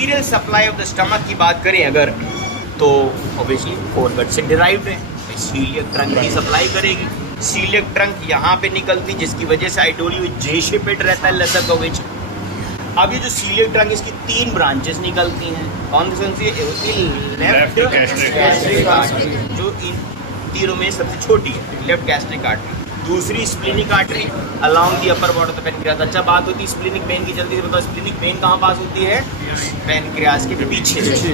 Arterial supply of the stomach की बात करें अगर, तो ऑब्वियसली फोरगट से डिराइव्ड है, सीलियक ट्रंक ही सप्लाई करेगी। सीलियक ट्रंक यहाँ पे निकलती, जिसकी वजह से I told you J shaped रहता है लेसर कर्वेचर। अब ये जो सीलियक ट्रंक, इसकी 3 ब्रांचेस निकलती हैं। कौन सी होती है? लेफ्ट गैस्ट्रिक आर्टरी, जो इन तीनों में सबसे छोटी है, लेफ्ट गैस्ट्रिक आर्टरी। दूसरी splenic artery along the upper part of the pancreas. अच्छा बात होती है स्प्लीनिक वेन की, जल्दी से बताओ स्प्लीनिक वेन कहाँ पास होती है? पेनक्रियास के पीछे से।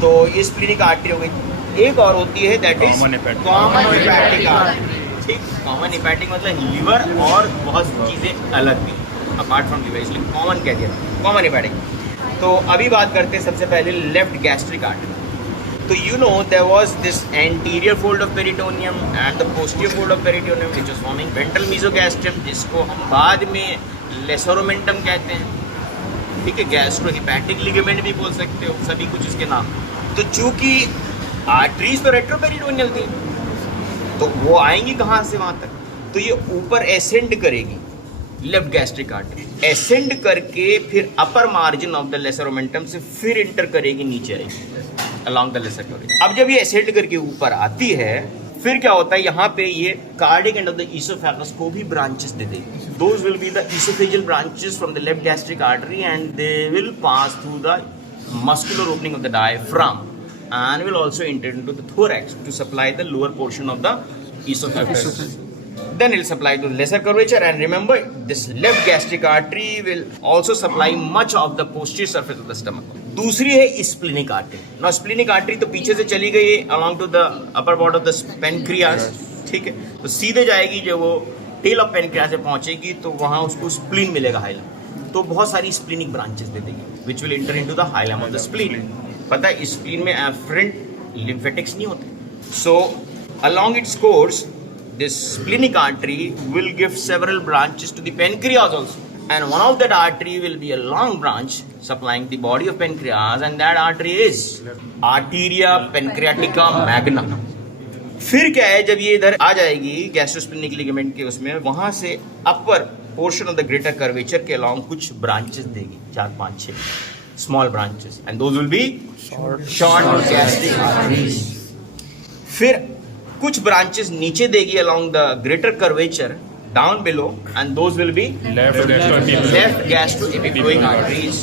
तो ये स्प्लीनिक आर्टरी हो गई। एक और होती है that is common hepatic artery. ठीक, कॉमन हेपेटिक मतलब लीवर और बहुत चीज़ें अलग भी अपार्ट फ्रॉम लीवर, इसलिए कॉमन कह दिया, कॉमन हेपेटिक। तो अभी बात करते हैं सबसे पहले लेफ्ट गैस्ट्रिक आर्टरी। तो you know there was this anterior fold of peritoneum and the posterior fold of peritoneum which was forming ventral mesogastrium, जिसको हम बाद में लेसरोमेंटम कहते हैं। ठीक है, गैस्ट्रोहिपैटिक लिगामेंट भी बोल सकते हो, सभी कुछ इसके नाम। तो चूंकि आर्टरीज तो रेट्रोपेरिटोनियल थी, तो वो आएंगी कहाँ से वहाँ तक? तो ये ऊपर एसेंड करेगी, लेफ्ट गैस्ट्रिक आर्टरी एसेंड करके फिर अपर मार्जिन ऑफ द लेसरोमेंटम से फिर इंटर करेगी, नीचे आएगी अलॉन्ग द लेसर कर्वेचर। अब जब ये एसेंड करके ऊपर आती है, फिर क्या होता है, यहाँ पे ये cardiac end of the oesophagus को भी ब्रांचेस दे देगी। Those will be the oesophageal branches from the left gastric artery and they will pass through the muscular opening of the diaphragm and will also enter into the thorax to supply the lower portion of the esophagus. Then it will supply to lesser curvature, and remember this left gastric artery will also supply much of the posterior surface of the stomach. दूसरी है splenic artery. ना splenic artery तो पीछे से चली गई along to the upper part of the pancreas, ठीक है, तो सीधे जाएगी, जब वो टेल ऑफ पेनक्रियास से पहुंचेगी तो वहां उसको स्प्लीन मिलेगा, हाइलम। तो बहुत सारी स्प्लीनिक ब्रांचेस दे देगी which will enter into the hilum of the spleen। पता है स्प्लीन में एफरेंट लिम्फेटिक्स नहीं होते, सो along its course this splenic artery will give several branches to the pancreas also, and one of that artery will be a long branch supplying the body of pancreas, and that artery is arteria pancreatica magna। फिर क्या है, जब ये इधर आ जाएगी gastrosplenic ligament के उसमें, वहां से upper portion of the greater curvature के अलॉन्ग कुछ ब्रांचेस देगी, 4, 5, 6 small branches, and those will be short gastric arteries। फिर कुछ branches नीचे देगी along the greater curvature down below, and those will be left gastroepiploic arteries।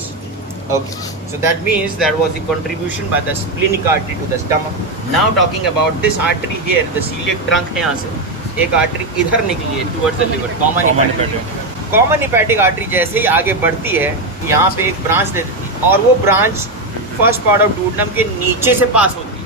Okay, so that means that was the contribution by the splenic artery to the stomach। Now talking about this artery here, the celiac trunk है, यहाँ से एक artery इधर निकली है towards the liver, common hepatic artery जैसे ही आगे बढ़ती है, यहाँ पे एक ब्रांच दे देती है, और वो branch first part of duodenum के नीचे से पास होती है,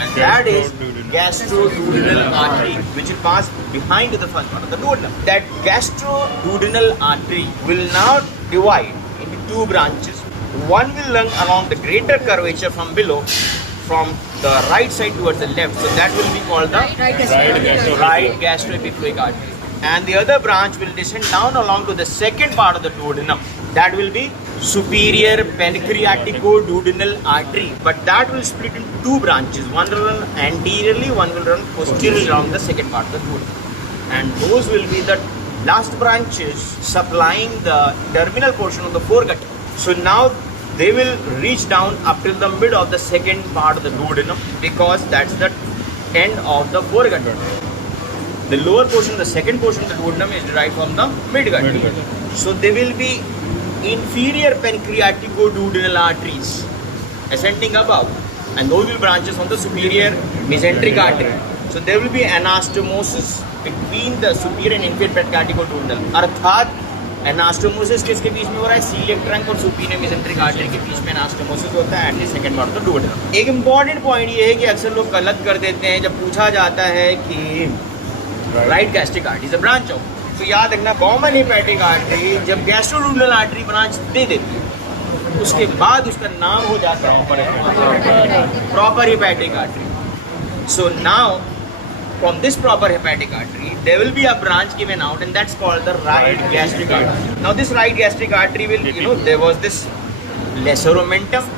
and that is gastroduodenal artery which will pass behind the first part of the duodenum. That gastroduodenal artery will now divide into 2 branches. One will run along the greater curvature from below, from the right side towards the left, so that will be called the right gastroepiploic artery, and the other branch will descend down along to the second part of the duodenum, that will be superior pancreatico-duodenal artery, but that will split into 2 branches, one will run anteriorly, one will run posteriorly along the second part of the duodenum, and those will be the last branches supplying the terminal portion of the foregut. So now they will reach down up till the mid of the second part of the duodenum, because that's the end of the foregut. The lower portion, the second portion of the duodenum is derived from the midgut. So they will be inferior pancreatico-duodenal arteries ascending above, and those will branches from the superior mesenteric artery. So there will be anastomosis between the superior and inferior pancreatico-duodenal, अर्थात anastomosis किसके बीच में हो रहा है? Celiac trunk और superior mesenteric artery के बीच में anastomosis होता है, at the second part of the duodenum. एक इंपॉर्टेंट पॉइंट ये है कि अक्सर लोग गलत कर देते हैं जब पूछा जाता है कि right gastric artery is a branch of, तो याद रखना कॉमन हेपेटिक आर्टरी जब गैस्ट्रोडुodenal आर्टरी ब्रांच दे देती है, उसके बाद उसका नाम हो जाता है proper hepatic artery. So now from this proper hepatic artery there will be a branch given out, and that's called the right gastric artery. Now this right gastric artery will, there was this leseromentum,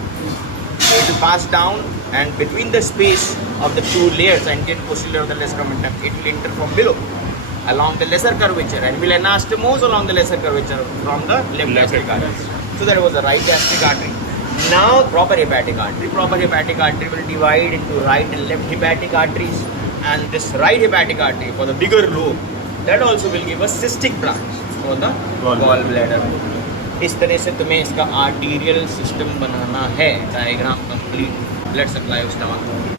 it will pass down, and between the space of the 2 layers, anterior and posterior of the leseromentum, it will enter from below along the lesser curvature and will anastomose along the lesser curvature from the left gastric artery. So that was the right gastric artery. Now proper hepatic artery. Proper hepatic artery will divide into right and left hepatic arteries, and this right hepatic artery for the bigger lobe, that also will give us cystic branch for the gallbladder. इस तरह से तुम्हें इसका arterial system बनाना है, diagram complete, blood supply उस stomach.